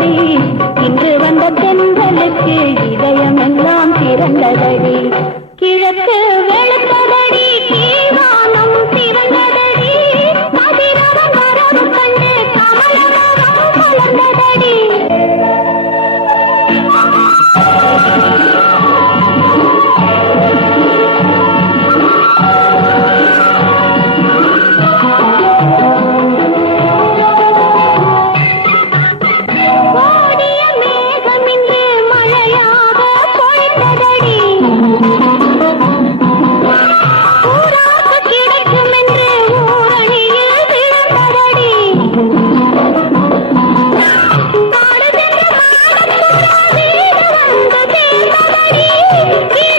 பிறந்ததடி, இன்று வந்த தென்றலுக்கு இதயமெல்லாம் பிறந்ததடி. கிழக்கு வெளுத்ததடி, கீழ்வானம் பிறந்ததடி, கதிரவன் வரவு கண்டு கமலவரம் மலர்ந்ததடி. வீடு வந்து சேர்ந்ததடி.